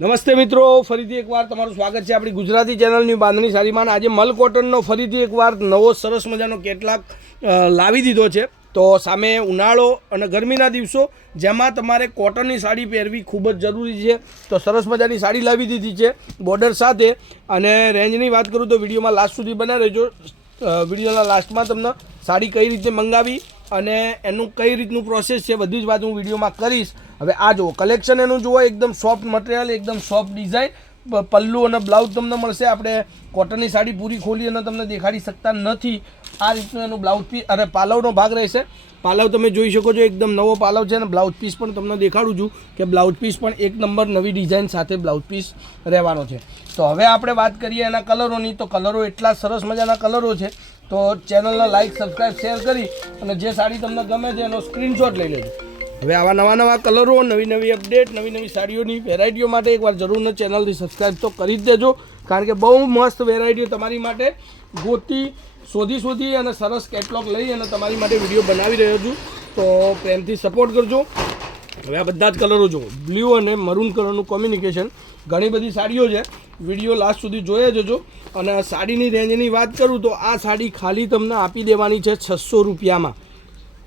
નમસ્તે મિત્રો, ફરીથી એકવાર તમારું સ્વાગત છે આપણી ગુજરાતી ચેનલની બાંધણી સાડીમાં. આજે મલ કોટનનો ફરીથી એકવાર નવો સરસ મજાનો કેટલાક લાવી દીધો છે. તો સામે ઉનાળો અને ગરમીના દિવસો જેમાં તમારે કોટનની સાડી પહેરવી ખૂબ જ જરૂરી છે. તો સરસ મજાની સાડી લાવી દીધી છે બોર્ડર સાથે. અને રેન્જની વાત કરું તો વિડીયોમાં લાસ્ટ સુધી બના રહેજો. વિડીયોના લાસ્ટમાં તમને સાડી કઈ રીતે મંગાવી અને એનું કઈ રીતનું પ્રોસેસ છે બધી જ વાત હું વિડીયોમાં કરીશ. હવે આ જુઓ કલેક્શન એનું જુઓ, એકદમ સોફ્ટ મટીરિયલ, એકદમ સોફ્ટ ડિઝાઇન, પલ્લુ અને બ્લાઉઝ તમને મળશે. આપણે કોટનની સાડી પૂરી ખોલી અને તમને દેખાડી શકતા નથી. આ રીતનું એનું બ્લાઉઝ પીસ અને પાલવનો ભાગ રહેશે. પાલવ તમે જોઈ શકો છો, એકદમ નવો પાલવ છે. અને બ્લાઉઝ પીસ પણ તમને દેખાડું છું કે બ્લાઉઝ પીસ પણ એક નંબર નવી ડિઝાઇન સાથે બ્લાઉઝ પીસ રહેવાનો છે. તો હવે આપણે વાત કરીએ એના કલરોની. તો કલરો એટલા સરસ મજાના કલરો છે. તો ચેનલને લાઇક, સબસ્ક્રાઈબ, શેર કરી અને જે સાડી તમને ગમે છે એનો સ્ક્રીનશોટ લઈ લેજો. હવે આવા નવા કલરો, નવી અપડેટ, નવી સાડીઓની વેરાયટીઓ માટે એકવાર જરૂર ચેનલથી સબસ્ક્રાઈબ તો કરી જ દેજો. કારણ કે બહુ મસ્ત વેરાયટીઓ તમારી માટે શોધી અને સરસ કેટલોગ લઈ અને તમારી માટે વિડીયો બનાવી રહ્યો છું. તો પ્રેમથી સપોર્ટ કરજો. હવે આ બધા જ કલરો જુઓ, બ્લુ અને મરૂન કલરનું કોમ્યુનિકેશન. ઘણી બધી સાડીઓ છે, વિડીયો લાસ્ટ સુધી જોયા જજો. અને સાડીની રેન્જની વાત કરું તો આ સાડી ખાલી તમને આપી દેવાની છે 600 રૂપિયામાં.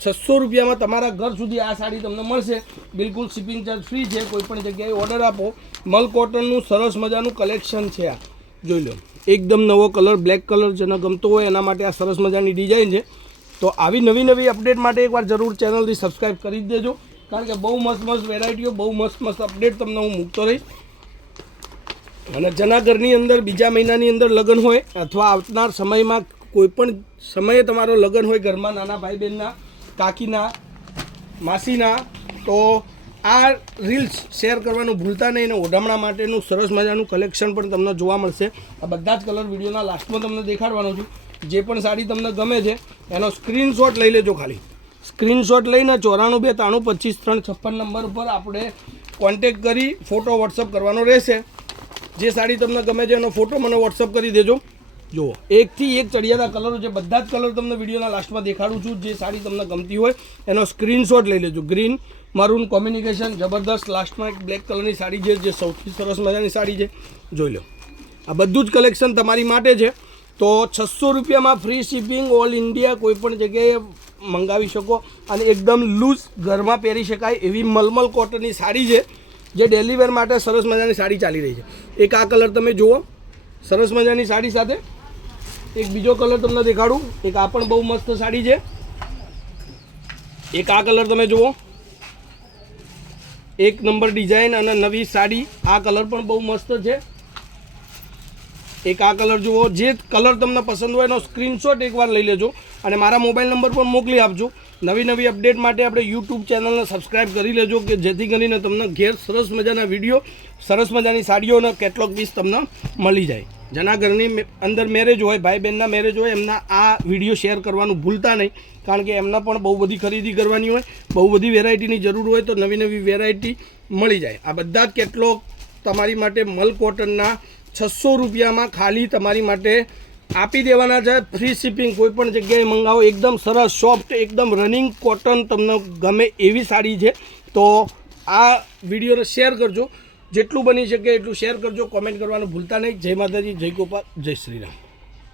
600 રૂપિયામાં તમારા ઘર સુધી આ સાડી તમને મળશે. બિલકુલ શિપિંગ ચાર્જ ફ્રી છે. કોઈપણ જગ્યાએ ઓર્ડર આપો. મલ કોટનનું સરસ મજાનું કલેક્શન છે. આ જોઈ લો, એકદમ નવો કલર, બ્લેક કલર જેને ગમતો હોય એના માટે આ સરસ મજાની ડિઝાઇન છે. તો આવી નવી અપડેટ માટે એકવાર જરૂર ચેનલથી સબસ્ક્રાઈબ કરી જ દેજો. કારણ કે બહુ મસ્ત વેરાયટીઓ, બહુ મસ્ત અપડેટ તમને હું મૂકતો રહીશ. અને જેના ઘરની અંદર બીજા મહિનાની અંદર લગ્ન હોય અથવા આવનાર સમયમાં કોઈપણ સમયે તમારો લગ્ન હોય ઘરમાં, નાના ભાઈ બહેનના, કાકીના, માસીના, તો આ રીલ્સ શેર કરવાનું ભૂલતા નહીં. અને ઓઢામણા માટેનું સરસ મજાનું કલેક્શન પણ તમને જોવા મળશે. આ બધા જ કલર વિડીયોના લાસ્ટમાં તમને દેખાડવાનો છું. જે પણ સાડી તમને ગમે છે એનો સ્ક્રીનશોટ લઈ લેજો. ખાલી સ્ક્રીનશોટ લઈને 94 93 25 356 નંબર ઉપર આપણે કોન્ટેક કરી ફોટો વોટ્સઅપ કરવાનો રહેશે. જે સાડી તમને ગમે છે એનો ફોટો મને વોટ્સઅપ કરી દેજો. જુઓ, એકથી એક ચડિયાતા કલરો છે. બધા જ કલર તમને વિડીયોના લાસ્ટમાં દેખાડું છું. જે સાડી તમને ગમતી હોય એનો સ્ક્રીનશોટ લઈ લેજો. ગ્રીન મરૂન કોમ્બિનેશન જબરદસ્ત. લાસ્ટમાં એક બ્લેક કલરની સાડી છે જે સૌથી સરસ મજાની સાડી છે. જોઈ લો, આ બધું જ કલેક્શન તમારી માટે છે. તો 600 રૂપિયામાં ફ્રી શિપિંગ, ઓલ ઇન્ડિયા કોઈપણ જગ્યાએ મંગાવી શકો. અને એકદમ લૂઝ ઘરમાં પહેરી શકાય એવી મલમલ કોટનની સાડી છે જે ડેલી વેર માટે સરસ મજાની સાડી ચાલી રહી છે. એક આ કલર તમે જુઓ, સરસ મજાની સાડી સાથે એક બીજો કલર તમને દેખાડું. એક આ પણ બહુ મસ્ત સાડી છે. એક આ કલર તમે જુઓ, એક નંબર ડિઝાઇન અને નવી સાડી. આ કલર પણ બહુ મસ્ત છે. એક આ કલર જુઓ. જે કલર તમને પસંદ હોય એનો સ્ક્રીનશોટ એકવાર લઈ લેજો અને મારા મોબાઈલ નંબર પર મોકલી આપજો. નવી અપડેટ માટે આપણે યુટ્યુબ ચેનલને સબસ્ક્રાઈબ કરી લેજો કે જેથી કરીને તમને ઘેર સરસ મજાના વિડીયો, સરસ મજાની સાડીઓના કેટલોગ પીસ તમને મળી જાય. જેના ઘરની અંદર મેરેજ હોય, ભાઈ બહેનના મેરેજ હોય, એમના આ વિડીયો શેર કરવાનું ભૂલતા નહીં. કારણ કે એમના પણ બહુ બધી ખરીદી કરવાની હોય, બહુ બધી વેરાયટીની જરૂર હોય. તો નવી વેરાયટી મળી જાય. આ બધા જ કેટલોગ તમારી માટે મલ કોટનના 600 રૂપિયામાં ખાલી તમારી માટે આપી દેવાના છે. ફ્રી શિપિંગ, કોઈપણ જગ્યાએ મંગાવો. એકદમ સરસ સોફ્ટ, એકદમ રનિંગ કોટન તમને ગમે એવી સાડી છે. તો આ વિડીયોને શેર કરજો. જેટલું બની શકે એટલું શેર કરજો. કોમેન્ટ કરવાનું ભૂલતા નહીં. જય માતાજી, જય ગોપાલ, જય શ્રી રામ.